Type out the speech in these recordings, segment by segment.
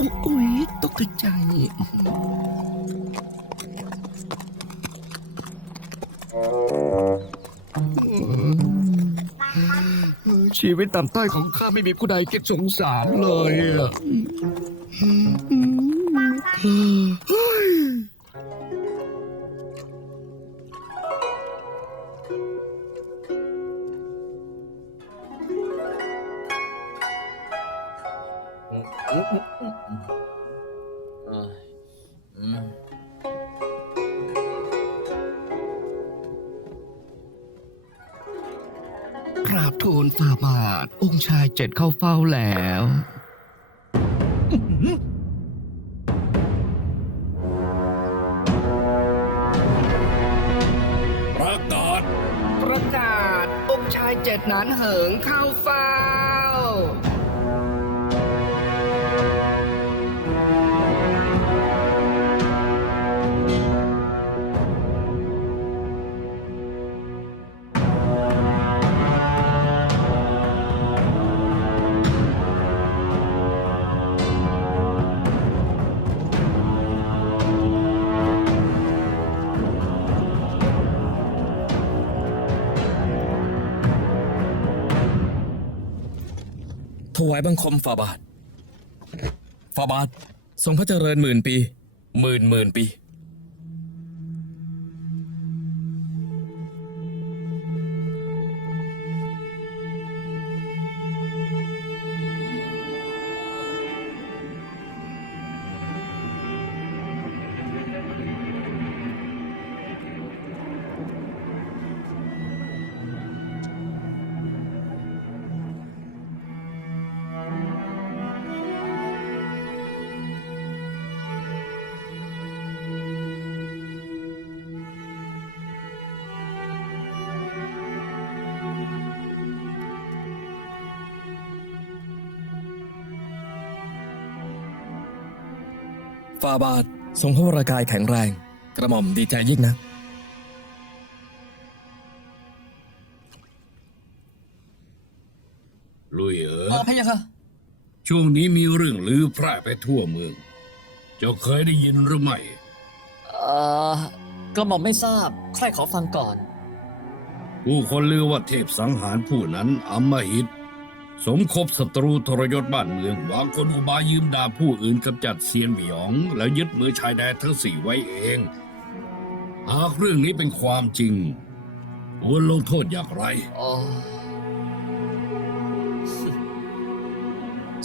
อุ๊ยตกใจ ชีวิตต่ำต้อยของข้าไม่มีผู้ใดคิดสงสารเลยอะ ราบทูลฝ่าบาท องค์ชายเจ็ดเข้าเฝ้าแล้วประกาศประกาศองค์ชายเจ็ดนั้นเหิงเข้าเฝ้า ถวายบังคมฝ่าบาทฝ่าบาททรงพระเจริญหมื่นปี หมื่นหมื่นปี ฝ่าบาททรงพระวรากายแข็งแรง กระหม่อมดีใจยิ่งนะ ลุยเอ๋อ๋อยพะยะค่ะช่วงนี้มีเรื่องลือแพร่ไปทั่วเมือง เจ้าเคยได้ยินหรือไม่ เอ่อกระหม่อมไม่ทราบ ใครขอฟังก่อน ผู้คนลือว่าเทพสังหารผู้นั้นอำมหิต สมคบศัตรูทรยศบ้านเมืองวางคนอุบายยืมดาบผู้อื่นกำจัดเซียนหยอง แล้วยึดมือชายแดนทั้งสี่ไว้เอง หากเรื่องนี้เป็นความจริงควรลงโทษอย่างไรอ๋อ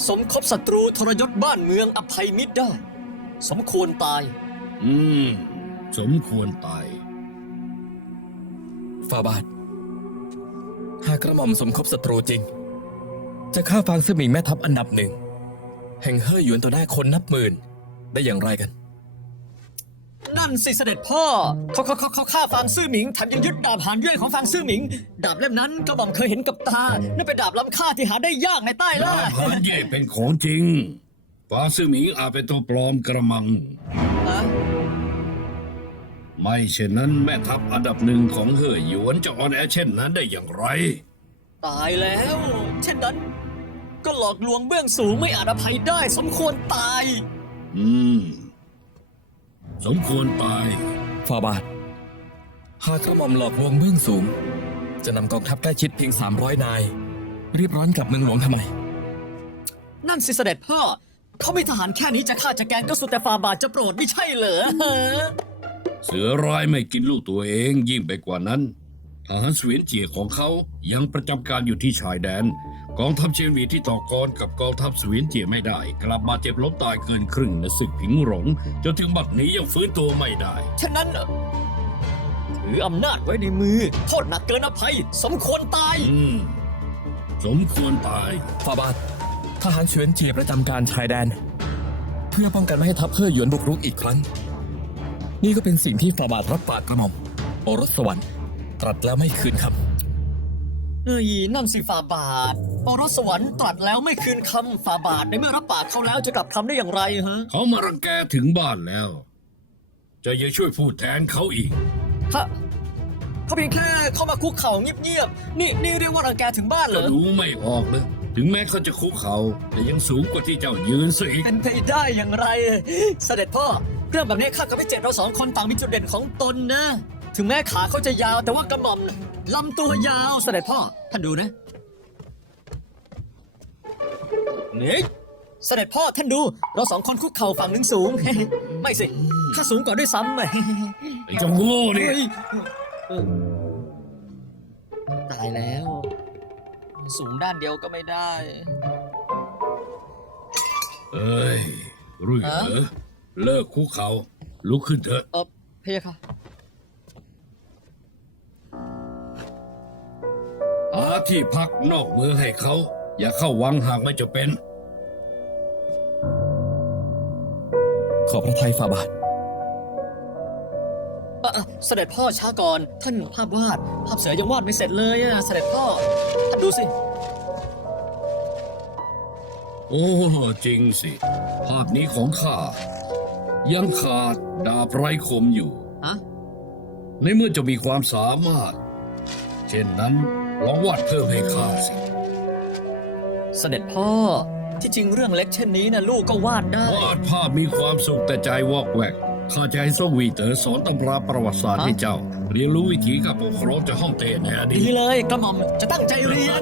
สมคบศัตรูทรยศบ้านเมืองอภัยมิตรได้ สมควรตาย อืม สมควรตาย ฝ่าบาท หากกระหม่อมสมคบศัตรูจริง จะฆ่าฟางสมิงแม่ทัพอันดับหนึ่ง แห่งเฮ่อหยวนต่อหน้าคนนับหมื่น ได้อย่างไรกัน นั่นสิเสด็จพ่อเขาเขาเขาเขาฆ่าฟางซื่อหมิงแถมยังยึดดาบหานเย่ของฟางซื่อหมิง ดาบเล่มนั้นกระหม่อมเคยเห็นกับตา นั่นเป็นดาบล้ำค่าที่หาได้ยากในใต้ล่า เฮินเย่เป็นของจริงฟ้าซื่อหมิงอาจเป็นตัวปลอมกระมังฮะไม่เช่นนั้นแม่ทัพอันดับหนึ่งของเฮ่อหยวนจะออนแอเช่นนั้นได้อย่างไร ตายแล้ว เช่นนั้น ก็หลอกลวงเบื้องสูงไม่อาจอภัยได้สมควรตาย อืม สมควรตาย ฝ่าบาท หากกระหม่อมหลอกลวงเบื้องสูง จะนำกองทัพใกล้ชิดเพียง 300 นาย รีบร้อนกลับเมืองหลวงทำไม นั่นสิเสด็จพ่อ เขาไม่ทหารแค่นี้จะฆ่าจะแกล้งก็สุดแต่ฟาบาทจะโปรดไม่ใช่เหรอฮะเสือร้ายไม่กินลูกตัวเองยิ่งไปกว่านั้นทหารเสวียนเจียของเขายังประจำการอยู่ที่ชายแดน กองทัพเชียงหวีที่ต่อกรกับกองทัพเสวียนเจียไม่ได้ กลับมาเจ็บล้มตายเกินครึ่งในศึกผิงหลงจนถึงบัดนี้ยังฟื้นตัวไม่ได้ ฉะนั้นเหรอถืออำนาจไว้ในมือโทษหนักเกินอภัย สมควรตาย อืม สมควรตาย ฝ่าบาททหารเฉวียนเจียประจำการชายแดน เพื่อป้องกันไม่ให้ทัพเฮ่อหยวนบุกรุกอีกครั้ง นี่ก็เป็นสิ่งที่ฝ่าบาทรับปากกระหม่อมโอรสสวรรค์ตรัสแล้วไม่คืนคเอ้ยนั่นสิฟาบาท ปรสวรรค์ตรัสแล้วไม่คืนคำฟาบาทในเมื่อรับปากเขาแล้วจะกลับคำได้อย่างไรฮะเขามารังแกถึงบ้านแล้ว จะยังช่วยพูดแทนเขาอีกฮะเขาเพียงแค่เข้ามาคุกเข่าเงียบๆนี่นี่เรียกว่ารังแกถึงบ้านเหรก็อ ดูไม่ออกเลย ถึงแม้เขาจะคุกเขา แต่ยังสูงกว่าที่เจ้ายืนซะอีก เป็นไปได้อย่างไร เสด็จพ่อเรื่องแบบนี้ข้ากับพี่เจ็ดเราสองคนต่างมีจุดเด่นของตนนะ ถึงแม้ขาเขาจะยาวแต่ว่ากระหม่อมลำตัวยาวเสด็จพ่อท่านดูนะ นี่เสด็จพ่อท่านดู เราสองคนคุกเข่าฝั่งหนึ่งสูง ไม่สิข้าสูงกว่าด้วยซ้ำไอ้เจ้าโง่นี่เฮ้ยเออตายแล้ว สูงด้านเดียวก็ไม่ได้ เอ้ยรุ่ยเหรอเลิกคุกเขาลุกขึ้นเถอะเออพะยะค่ะหาที่พักนอกเมืองให้เขา อย่าเข้าวังหากไม่จะเป็น ขอพระทัยฝ่าบาทเอ่อเอ่อเสด็จพ่อช้าก่อนท่านภาพวาด ภาพเสือยังวาดไม่เสร็จเลยอะเสด็จพ่อท่านดูสิ โอ้จริงสิ ภาพนี้ของข้า ยังขาดดาบไร้คมอยู่ ฮะ ในเมื่อจะมีความสามารถ เช่นนั้นลองวาดเพิ่มให้ข้าสิ เสด็จพ่อ ที่จริงเรื่องเล็กเช่นนี้นะลูกก็วาดได้ วาดภาพมีความสุขแต่ใจวอกแวก ข้าจะให้ซ่งหวีเต๋อสอนตำราประวัติศาสตร์ฮะให้เจ้า เรียนรู้วิธีการปกครองจากห้องเต้ในอดีดีต เลยกระหม่อมจะตั้งใจเรียน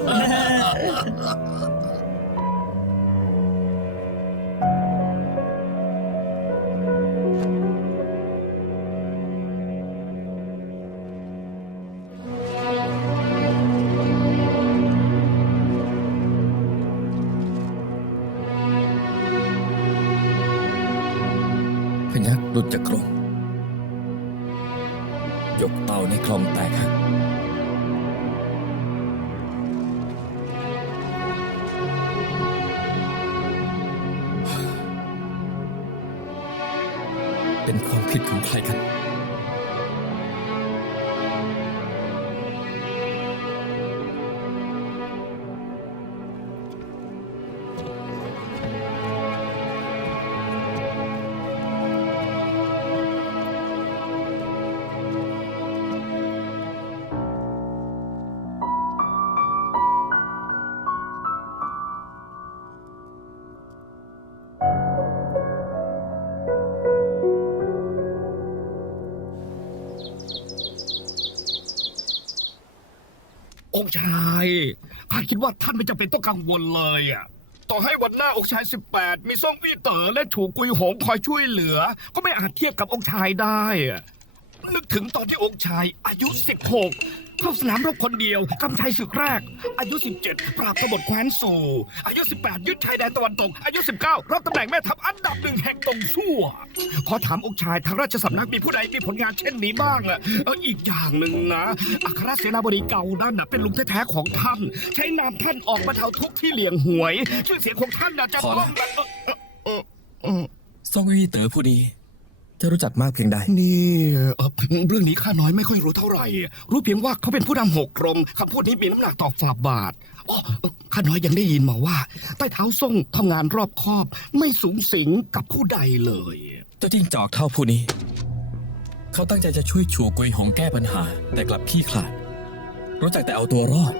หลุดจากกรงยกเต่าในคลองแตกหักเป็นความผิดของใครกัน องค์ชายข้าคิดว่าท่านไม่จำเป็นต้องกังวลเลยอะต่อให้วันหน้าองค์ชาย 18 มีซ่องวี่เต๋อและถูกกุยหงคอยช่วยเหลือ ก็ไม่อาจเทียบกับองค์ชายได้อะ นึกถึงตอนที่องค์ชายอายุ 16 เข้าสนามรบคนเดียวกำชัยศึกแรก อายุ 17 ปราบกบฏแคว้นสู่ อายุ 18 ยึดชายแดนตะวันตก อายุ 19 รับตำแหน่งแม่ทัพอันดับหนึ่งแห่งตงชั่ว ขอถามองค์ชายทางราชสำนักมีผู้ใดมีผลงานเช่นนี้บ้างอะเอออีกอย่างหนึ่งนะ อัครเสนาบดีเก่านั่นน่ะเป็นลุงแท้ๆของท่าน ใช้นามท่านออกมาเทาทุกข์ที่เหลียงหวย ชื่อเสียงของท่านน่ะจะพอต้ละองเออเออเออเออซ่องวี่เต๋อผู้นี้เจะรู้จักมากเพียงใด นี่เออเรื่องนี้ข้าน้อยไม่ค่อยรู้เท่าไหร่ รู้เพียงว่าเขาเป็นผู้นำหกกรมคำพูดนี้มีน้ำหนักต่อฝ่าบาทอ๋อเอ่อข้าน้อยยังได้ยินมาว่า ใต้เท้าส่งทำงานรอบคอบ ไม่สูงสิงกับผู้ใดเลย เจ้าจิ้งจอกเท่าผู้นี้ เขาตั้งใจจะช่วยชัวกวยหงแก้ปัญหา แต่กลับขี้ขลาด รู้จักแต่เอาตัวรอด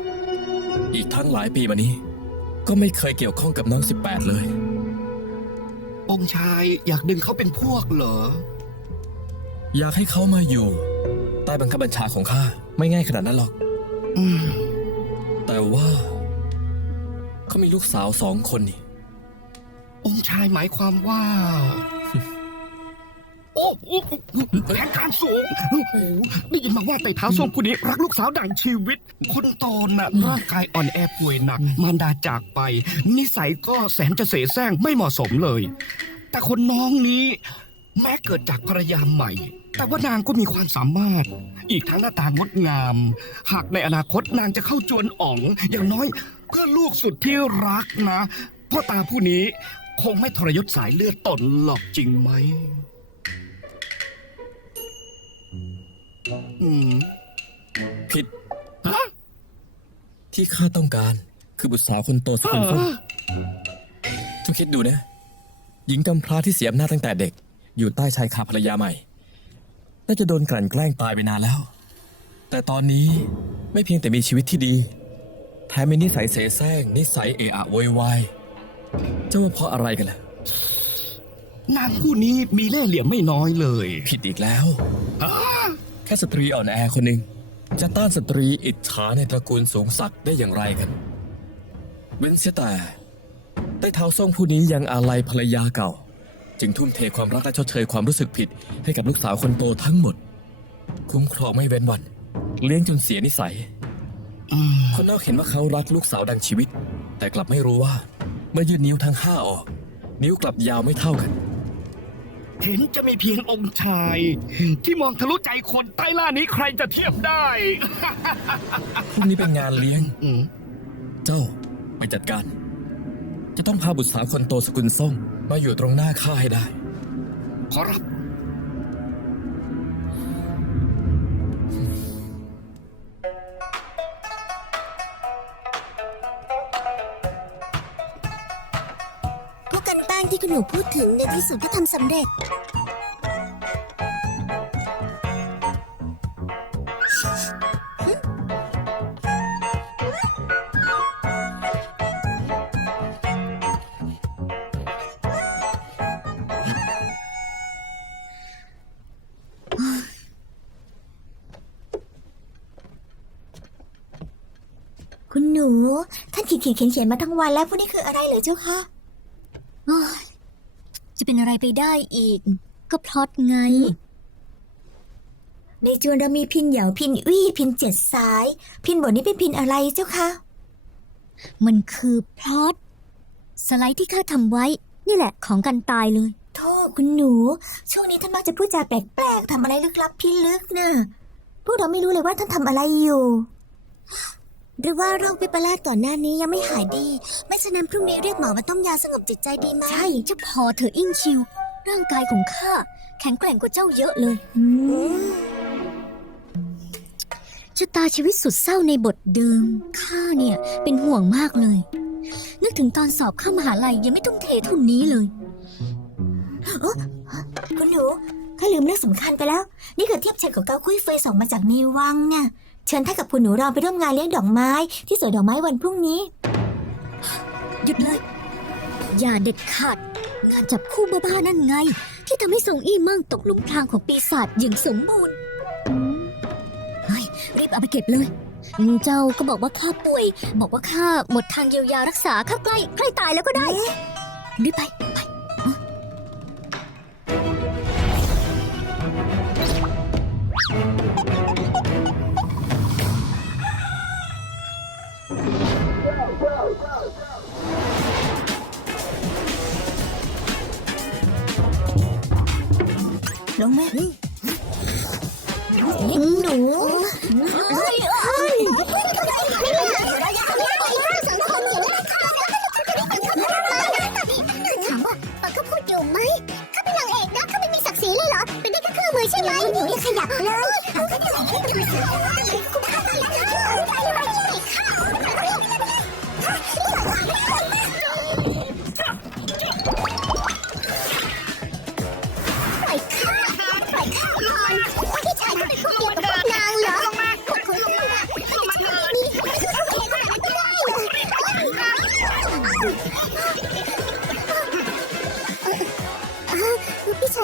อีกทั้งหลายปีมานี้ ก็ไม่เคยเกี่ยวข้องกับน้อง 18 เลย องค์ชายอยากดึงเขาเป็นพวกเหรอ อยากให้เขามาอยู่ ใต้บังคับบัญชาของข้าไม่ง่ายขนาดนั้นหรอก อืม แต่ว่าเขามีลูกสาวสองคนนี่ องค์ชายหมายความว่าโอ้โห แผนการสูงโอ้โหได้ยินมาว่าไต่เท้าส้มผู้นี้รักลูกสาวดั่งชีวิตคนโตน่ะร่างกายอ่อนแอป่วยหนัก มารดาจากไป นิสัยก็แสนจะเสแสร้งไม่เหมาะสมเลย แต่คนน้องนี้ แม้เกิดจากภรรยาใหม่ แต่ว่านางก็มีความสามารถ อีกทั้งหน้าตางดงาม หากในอนาคตนางจะเข้าจวนอ่อง อย่างน้อยเพื่อลูกสุดที่รักนะพ่อตาผู้นี้คงไม่ทรยศสายเลือดตนหรอกจริงไหม อืม ผิด ฮะ ที่ข้าต้องการ คือบุตรสาวคนโตสักคนคนทุกคิดดูนะ หญิงกำพร้าที่เสียอำนาจตั้งแต่เด็ก อยู่ใต้ชายคาภรรยาใหม่ น่าจะโดนกลั่นแกล้งตายไปนานแล้ว แต่ตอนนี้ไม่เพียงแต่มีชีวิตที่ดี แถมมีนิสัยเสแสร้ง นิสัยเอะอะโวยวายเจ้าว่าเพราะอะไรกันล่ะ นางผู้นี้มีเล่ห์เหลี่ยมไม่น้อยเลย ผิดอีกแล้ว แค่สตรีอ่อนแอคนหนึ่งจะต้านสตรีอิจฉาในตระกูลสูงศักดิ์ได้อย่างไรกัน เว้นเสียแต่ใต้เท้าส่งผู้นี้ยังอาลัยภรรยาเก่า จึงทุ่มเทความรักและชดเชยความรู้สึกผิดให้กับลูกสาวคนโตทั้งหมด คุ้มครองไม่เว้นวัน เลี้ยงจนเสียนิสัยคนนอกเห็นว่าเขารักลูกสาวดังชีวิต แต่กลับไม่รู้ว่า เมื่อยืดนิ้วทั้งห้าออก นิ้วกลับยาวไม่เท่ากัน เห็นจะมีเพียงองค์ชาย ที่มองทะลุใจคนใต้ล่านี้ใครจะเทียบได้ พรุ่งนี้เป็นงานเลี้ยงอืมเจ้าไปจัดการ จะต้องพาบุตรสาวคนโตสกุลส่งมาอยู่ตรงหน้าข้าให้ได้ ขอรับ ที่สุดก็ทำสำเร็จ คุณหนู ท่านเขียนเขียนเขียนเขียนมาทั้งวันแล้วพวกนี้คืออะไรเหรอเจ้าคะโอ้ยจะ เป็นอะไรไปได้อีก ก็พล็อตไง ในจวนเรามีพินเหยาพินวี่พินเจ็ดสาย พินบทนี้เป็นพินอะไรเจ้าคะมันคือพล็อตสไลด์ที่ข้าทำไว้ นี่แหละของกันตายเลยโทษคุณหนู ช่วงนี้ท่านมักจะพูดจาแปลกๆทำอะไรลึกลับพิลึกนะพวกเราไม่รู้เลยว่าท่านทำอะไรอยู่ หรือว่าโรควิปลาสก่อนหน้านี้ยังไม่หายดี ไม่ฉะนั้นพรุ่งนี้เรียกหมอมาต้มยาสงบจิตใจดีไหมใช่จะพอเธออิ่งชิว ร่างกายของข้าแข็งแกร่งกว่าเจ้าเยอะเลยชะตาชีวิตสุดเศร้าในบทเดิมข้าเนี่ยเป็นห่วงมากเลย นึกถึงตอนสอบเข้ามหาลัยยังไม่ต้องเทเทุนนี้เลยคุณหนูข้าลืมเรื่องสำคัญไปแล้ว นี่คือเทียบเชิญของเกาคุยเฟยส่งมาจากนีวังน่ะ เชิญท่านกับคุณหนูรองไปร่วมงานเลี้ยงดอกไม้ ที่สวนดอกไม้วันพรุ่งนี้ หยุดเลย อย่าเด็ดขาด งานจับคู่บ้าๆนั่นไง ที่ทำให้ทรงอี้มั่งตกลุมพรางของปีศาจอย่างสมบูรณ์เฮ้ยรีบเอาไปเก็บเลย เจ้าก็บอกว่าข้าป่วย บอกว่าข้าหมดทางเยียวยารักษาข้าใกล้ใกล้ตายแล้วก็ได้รีบไป ลงมาหนู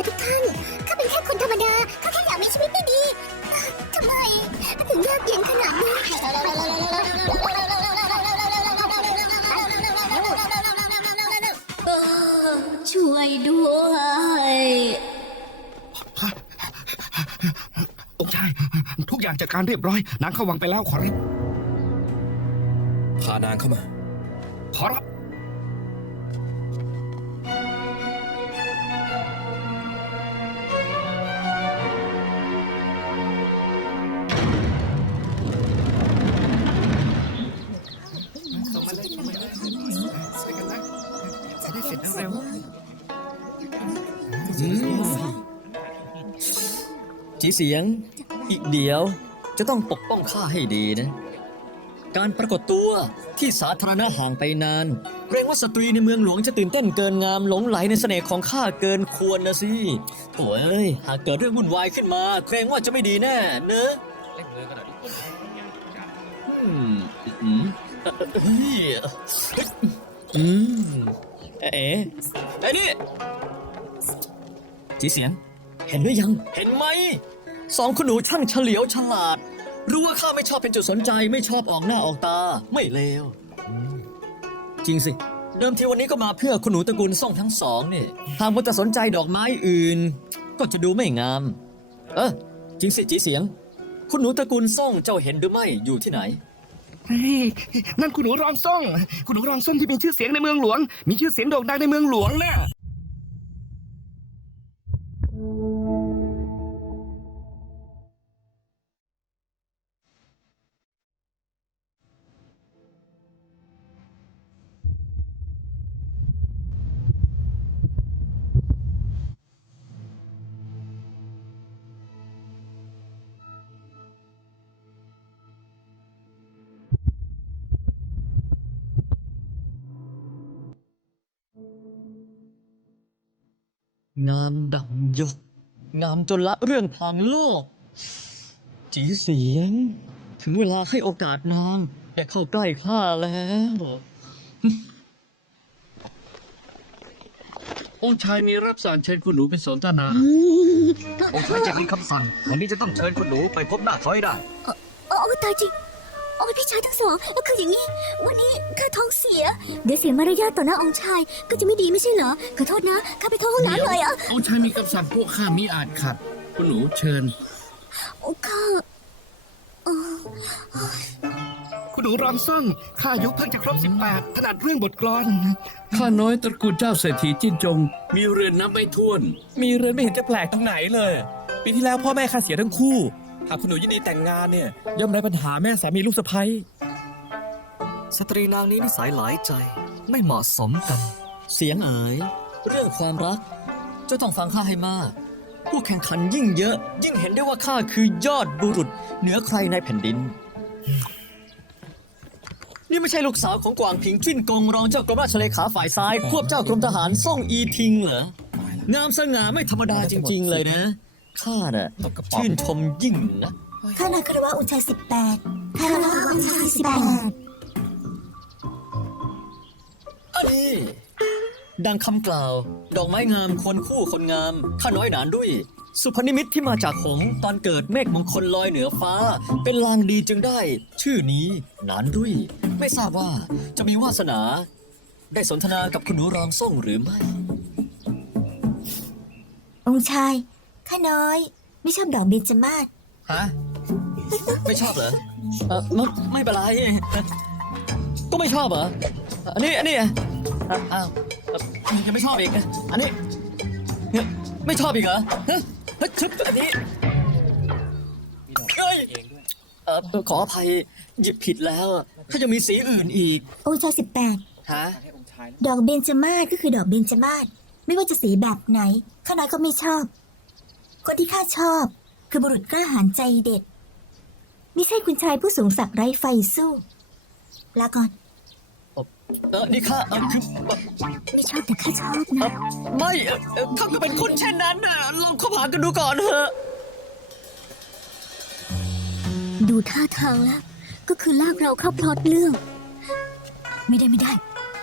พี่ชายทุกท่านข้าเป็นแค่คนธรรมดาข้าแค่อยากมีชีวิตดีๆทำไมถึงยากเย็นขนาดนี้ช่วยด้วยองค์ชายทุกอย่างจัดการเรียบร้อยนางเข้าวังไปแล้วขอรับพานางเข้ามา ขอรับ จีเสียง อีกเดียวจะต้องปกป้องข้าให้ดีนะ การปรากฏตัวที่สาธารณะห่างไปนานเกรงว่าสตรีในเมืองหลวงจะตื่นเต้นเกินงามหลงไหลในเสน่ห์ของข้าเกินควรนะสิโถ่เอ้ยหากเกิดเรื่องวุ่นวายขึ้นมาเกรงว่าจะไม่ดีแน่เนอะอืมอืมเฮ้ยอืมเอ๋ไอ้นี่จีเสียง เห็นหรือยัง เห็นไหม สองคุณหนูช่างเฉลียวฉลาด รู้ว่าข้าไม่ชอบเป็นจุดสนใจ ไม่ชอบออกหน้าออกตา ไม่เลวอืมจริงสิ เดิมทีวันนี้ก็มาเพื่อคุณหนูตระกูลส่งทั้งสองนี่หากว่าจะสนใจดอกไม้อื่น ก็จะดูไม่งาม เออจริงสิจีเสียง คุณหนูตระกูลส่งเจ้าเห็นหรือไม่อยู่ที่ไหนเฮ้ยนั่นคุณหนูรองซ่อง คุณหนูรองซ่องที่มีชื่อเสียงในเมืองหลวง มีชื่อเสียงโด่งดังในเมืองหลวงน่ะ Thank you. งามดังยก งามจนละเรื่องทางโลก จีเสียง ถึงเวลาให้โอกาสนางได้เข้าใกล้ข้าแล้ว องค์ชายมีรับสั่งเชิญคุณหนูไปสนทนา องค์ชายจะมีคำสั่งวันนี้จะต้องเชิญคุณหนูไปพบหน้าเขาให้ได้ โอ้ตายจริง โอ้พี่ชายทั้งสองคืออย่างนี้ วันนี้ข้าท้องเสีย เดี๋ยวเสียมารยาทต่อหน้าองค์ชาย ก็จะไม่ดีไม่ใช่เหรอ ขอโทษนะ ข้าไปเข้าห้องน้ำเลยอะองค์ชายมีคำสั่งพวกข้ามิอาจขัด คุณหนูเชิญ โอ้ข้าเอ่อคุณหนูรองซ่องข้าอายุเพิ่งจะครบ 18 ถนัดเรื่องบทกลอน ข้าน้อยตระกูลเจ้าเศรษฐีจิ้นจง มีเรือนนับไม่ถ้วน มีเรือนไม่เห็นจะแปลกตรงไหนเลย ปีที่แล้วพ่อแม่ข้าเสียทั้งคู่ หากคุณหนูยินดีแต่งงานเนี่ย ย่อมได้ปัญหาแม่สามีลูกสะใภ้สตรีนางนี้นิสัยหลายใจไม่เหมาะสมกัน เสียงเอ๋ยเรื่องความรัก เจ้าต้องฟังข้าให้มาก ผู้แข่งขันยิ่งเยอะ ยิ่งเห็นได้ว่าข้าคือยอดบุรุษ เหนือใครในแผ่นดิน นี่ไม่ใช่ลูกสาวของกวางผิงจิ้นกงรองเจ้ากรมราชเลขาฝ่ายซ้าย ควบเจ้ากรมทหารซ่งอีทิงเหรองามสง่าไม่ธรรมดาจริง ๆ เลยนะ ข้าน่ะชื่นชมยิ่งนะข้านาคารวะองค์ชายสิบแปดคารวะองค์ชายสิบแปดนี่ดังคำกล่าว ดอกไม้งามควรคู่คนงาม ข้าน้อยหนานด้วย สุพนิมิตที่มาจากหงส์ตอนเกิดเมฆมงคลลอยเหนือฟ้า เป็นลางดีจึงได้ ชื่อนี้หนานด้วย ไม่ทราบว่าจะมีวาสนา ได้สนทนากับคุณหนูรองส่งหรือไม่ องค์ชาย ข้าน้อย ไม่ชอบดอกเบญจมาศฮะ ไม่ชอบเหรอ เออไม่ไม่เป็นไร ก็ไม่ชอบเหรอ อันนี้ อันนี้อะอะอ้าวเอ่อยังไม่ชอบอีกอะอันนี้เนี่ยไม่ชอบอีกเหรอฮะเฮ้ยชึบอันนี้เฮ้ยเออขออภัยหยิบผิดแล้วอะถ้ายังมีสีอื่นอีกองค์ชายสิบแปดฮะ ดอกเบญจมาศก็คือดอกเบญจมาศไม่ว่าจะสีแบบไหนข้าน้อยก็ไม่ชอบ คนที่ข้าชอบ คือบุรุษกล้าหาญใจเด็ดไม่ใช่คุณชายผู้สูงศักดิ์ไร้ไฟสู้ลาก่อนเออนี่ข้าเออคือไม่ชอบแต่ข้าชอบเอ่นะอไม่เอ่อเอ่อเขาก็เป็นคนเช่นนั้นน่ะลองคบหากันดูก่อนเถอะดูท่าทางแล้ว ก็คือลากเราเข้าพล็อตเรื่อง ไม่ได้ไม่ได้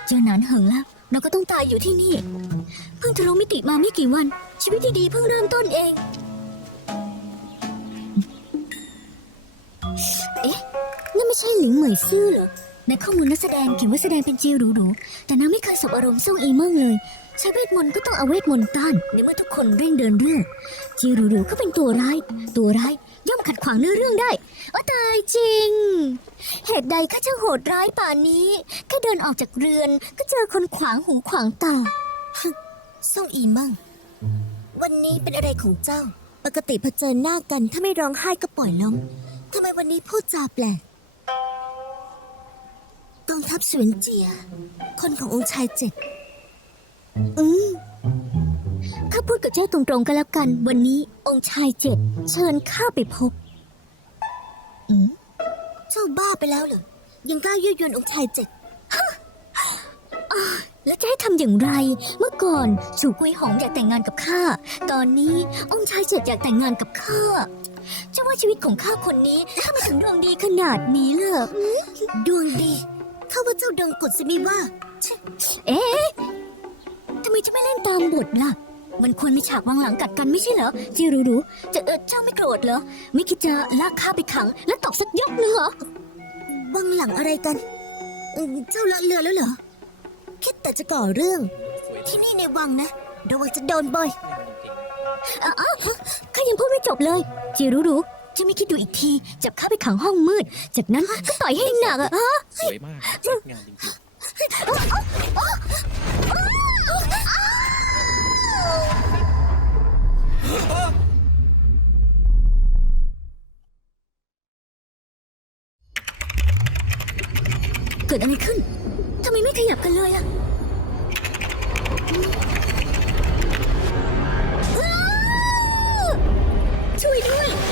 เจอหนานเหิงแล้ว เราก็ต้องตายอยู่ที่นี่ เพิ่งทะลุมิติมาไม่กี่วัน ชีวิตที่ดีเพิ่งเริ่มต้นเอง เอ๊ะนั่นไม่ใช่หลิงเหมยซื่อเหรอในข้อมูลนักแสดงเขียนว่าแสดงเป็นจิวหรูๆแต่นางไม่เคยสบอารมณ์ส่งอีเมิ่งเลย ใช้เวทมนต์ก็ต้องเอาเวทมนต์ต้านในเมื่อทุกคนเร่งเดินเรื่องจิวหรูก็เป็นตัวร้าย ตัวร้ายย่อมขัดขวางเนื้อเรื่องได้อ้อตายจริง เหตุใดข้าช่าโหดร้ายป่านนี้แค่เดินออกจากเรือนก็เจอคนขวางหูขวางตาฮึส่งอีมั่ง วันนี้เป็นอะไรของเจ้า ปกติเผชิญหน้ากันถ้าไม่ร้องไห้ก็ปล่อยล้มทำไมวันนี้พูดจาแปลกกองทัพสวนเจีย คนขององค์ชายเจ็ด อืมข้าพูดกับเจ้าตรงๆก็แล้วกัน วันนี้องค์ชายเจ็ดเชิญข้าไปพบ อืมเจ้าบ้าไปแล้วเหรอ ยังกล้ายั่วยวนองค์ชายเจ็ดฮะอ่าแล้วจะให้ทำอย่างไร เมื่อก่อนสู่กุยหงอยากแต่งงานกับข้า ตอนนี้องค์ชายเจ็ดอยากแต่งงานกับข้าเจ้าว่าชีวิตของข้าคนนี้ทำไมถึงดวงดีขนาดนี้ล่ะอืมดวงดีข้าว่าเจ้าดงกฎสิมีว่าชิเอ๊ะ ทำไมจะไม่เล่นตามบทล่ะ มันควรมีฉากวางหลังกัดกันไม่ใช่เหรอที่รู้ๆจะเออเจ้าไม่โกรธเหรอ ไม่คิดจะลากข้าไปขัง แล้วตบสักยกเลยเหรอวางหลังอะไรกันอืมเจ้าละเรือแล้วเหรอ คิดแต่จะก่อเรื่อง ที่นี่ในวังนะระวังจะโดนบ่อยอ้าวข้ายังพูดไม่จบเลยจิรู้รู้จะไม่คิดดูอีกที จับข้าไปขังห้องมืด จากนั้นก็ต่อยให้หนักอะฮะสวยมากงดงามจริง เกิดอะไรขึ้น ทำไมไม่ขยับกันเลยอะช่วยด้วย